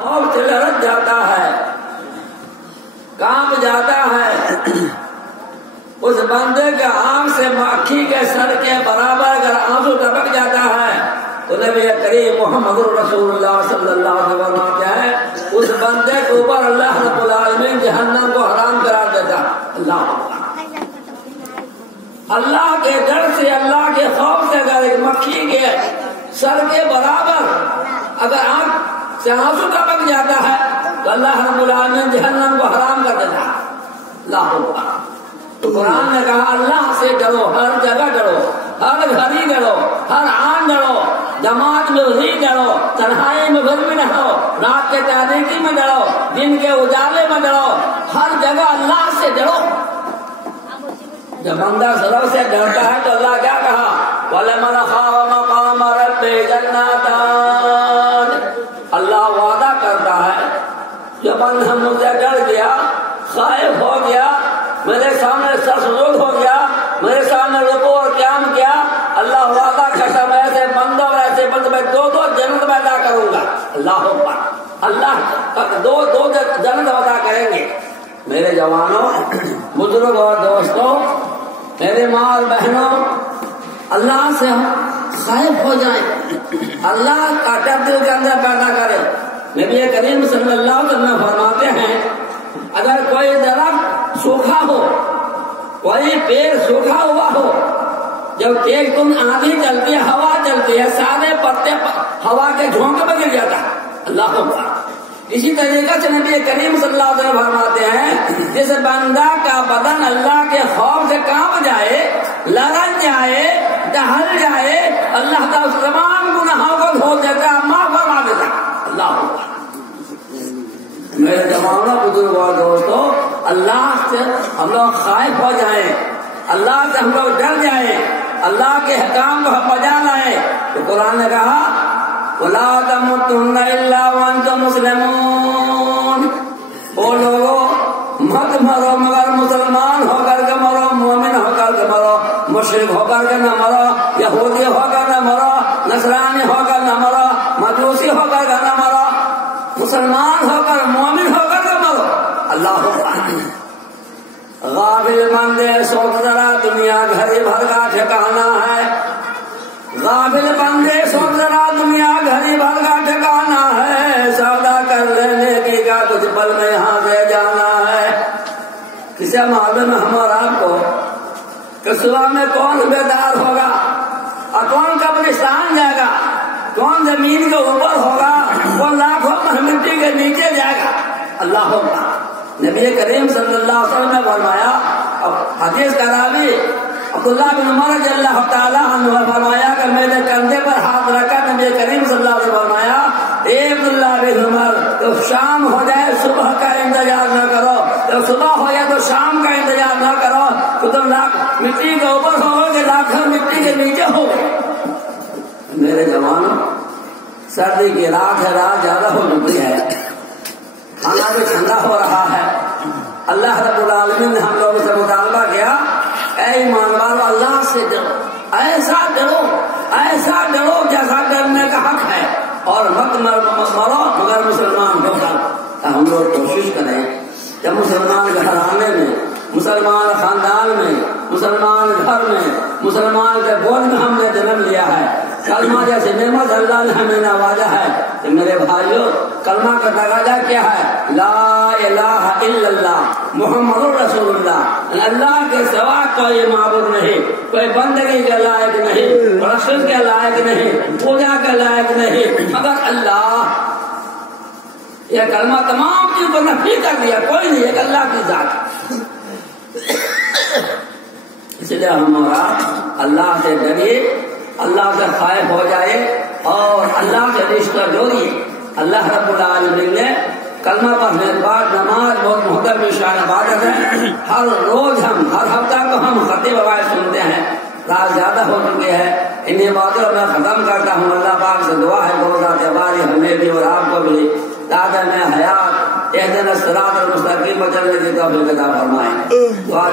اور لڑک جاتا ہے، کانپ جاتا ہے، اس بندے کے آنکھ سے مکھی کے سر کے برابر اگر آنسو ٹپک جاتا ہے تو نبی کریم محمد رسول اللہ صلی اللہ علیہ وسلم کیا ہے، اس بندے کے اوپر اللہ رب العالمین جہنم کو حرام قرار دیتا ہے۔ اللہ کے ڈر سے، اللہ کے خوف سے اگر ایک مکھی کے سر کے برابر اگر آنکھ سے آنسو ٹپک جاتا ہے تو اللہ رب العالمین جہنم کو حرام کر دیتا ہے۔ اللہ اکبر۔ تو قرآن نے کہا اللہ سے ڈرو، ہر جگہ ڈرو، ہر گھڑی ڈرو، ہر آن ڈرو، جماعت میں بھی ڈرو، تنہائی میں بھی نہ ڈرو، رات کے تاریکی میں ڈرو، دن کے اجالے میں ڈرو، ہر جگہ اللہ سے ڈرو۔ جب بندہ سرو سے ڈرتا ہے تو اللہ کیا کہا، وَلَمَنْ خَافَ مَقَامَ رَبِّهِ جَنَّتَانِ، اللہ وعدہ کرتا ہے جو بندہ مجھ سے ڈر گیا، خائف ہو گیا، میرے سامنے سر سجود ہو گیا، میرے سامنے رکوع اور قیام کیا، اللہ وعدہ کرتا میں ایسے بندوں اور ایسے بندے میں دو جنت پیدا کروں گا۔ اللہ اکبر۔ اللہ دو جنت پیدا کریں گے۔ میرے جوانوں، بزرگوں اور دوستوں، میرے ماں اور بہنوں، اللہ سے خائف ہو جائیں، اللہ کا ڈر دل کے اندر پیدا کرے۔ نبی کریم صلی اللہ علیہ وسلم فرماتے ہیں اگر کوئی درخت سوکھا ہو، کوئی پیڑ سوکھا ہوا ہو، جب تیز تن آندھی چلتی ہے، ہوا چلتی ہے، سارے پتے ہوا کے جھونکے میں گر جاتا ہے۔ اللہ اکبر۔ اسی طریقے سے نبی کریم صلی اللہ علیہ وسلم فرماتے ہیں جس بندہ کا بدن اللہ کے خوف سے کانپ جائے، لرز جائے، دہل جائے، اللہ تعالیٰ تمام گناہوں کو دھو دیتا ہے، معاف فرما دیتا ہے۔ اللہ اکبر۔ میرے جوانوں، بزرگوں اور دوستوں، اللہ سے ہم لوگ خائف ہو جائیں، اللہ سے ہم لوگ ڈر جائیں، اللہ کے حکام کو ہم بجا لائیں۔ تو قرآن نے کہا وَلَا تَمُوتُنَّ إِلَّا وَأَنْتُمْ مُسْلِمُونَ، وہ لوگوں مت مرو مگر مسلمان ہو کر کے مرو، مومن ہو کر کے مرو، مشرک ہو کر کے نہ مرو، یہودی ہو کر نہ مرو، نصرانی ہو کر نہ مرو، مجوسی ہو کر کے نہ مرو، مسلمان ہو کر مومن ہو کر کے مرو۔ اللہ اکبر۔ غافل بندے سوچ ذرا دنیا گھڑی بھر کا ٹھکانا ہے، غافل بندے سوچ ذرا دنیا گھڑی بھر کا ٹھکانا ہے، سودا کر لینے کی کا کچھ پل میں یہاں سے جانا ہے۔ کسے معلوم ہے ہم اور آپ کو کہ صبح میں کون بیدار ہوگا اور کون قبرستان جائے گا، کون زمین کے اوپر ہوگا، کون لاکھوں مٹی کے نیچے جائے گا۔ اللہ اکبر۔ نبی کریم صلی اللہ علیہ وسلم نے فرمایا، حدیث کا راوی عبداللہ بن عمر رضی اللہ تعالیٰ عنہ نے فرمایا کہ میں نے کندھے پر ہاتھ رکھا، نبی کریم صلی اللہ علیہ وسلم نے فرمایا اے عبداللہ بن عمر، تو شام ہو جائے صبح کا انتظار نہ کرو، جب صبح ہو جائے تو شام کا انتظار نہ کرو، تو تم مٹی کے اوپر ہوگا کہ لاکھوں مٹی کے نیچے ہوگا۔ میرے جوانوں، سردی کی رات ہے، رات زیادہ ہو چکی ہے، کھانا بھی ٹھنڈا ہو رہا ہے۔ اللہ رب العالمین نے ہم لوگوں سے مطالبہ کیا، اے ایمان والو اللہ سے ڈرو، ایسا ڈرو، ایسا ڈرو جیسا ڈرنے کا حق ہے، اور مت مرو مگر مسلمان ہو کر۔ ہم لوگ کوشش کریں جب مسلمان گھرانے میں، مسلمان خاندان میں، مسلمان گھر میں، مسلمان کے گود میں ہم نے جنم لیا ہے، کلمہ جیسے نعمت اللہ نے ہمیں نوازا ہے۔ کہ میرے بھائیوں، کلمہ کا تقاضا کیا ہے؟ لا الہ الا اللہ محمد رسول اللہ، اللہ کے سوا کوئی معبود نہیں، کوئی بندگی کے لائق نہیں، رسول کے لائق نہیں، پوجا کے لائق نہیں مگر اللہ۔ یہ کلمہ تمام چیز کو نفی کر دیا، کوئی نہیں، ایک اللہ کی ذات۔ اس لیے ہم اللہ سے ڈریے، اللہ سے خائف ہو جائے اور اللہ سے رشتہ جوڑیے۔ اللہ رب العالمین نے کلمہ پڑھنے کے بعد نماز بہت محترم شان عبادت ہے، ہر روز ہر ہفتہ کو ہم خطیب آواز سنتے ہیں، رات زیادہ ہو چکی ہے، انہیں باتوں میں ختم کرتا ہوں۔ اللہ پاک سے دعا ہے بہت باری ہمیں بھی اور آپ کو بھی دادا میں حیات اہدنا الصراط المستقیم پر چلنے کی توفیق عطا فرمائے۔ دعا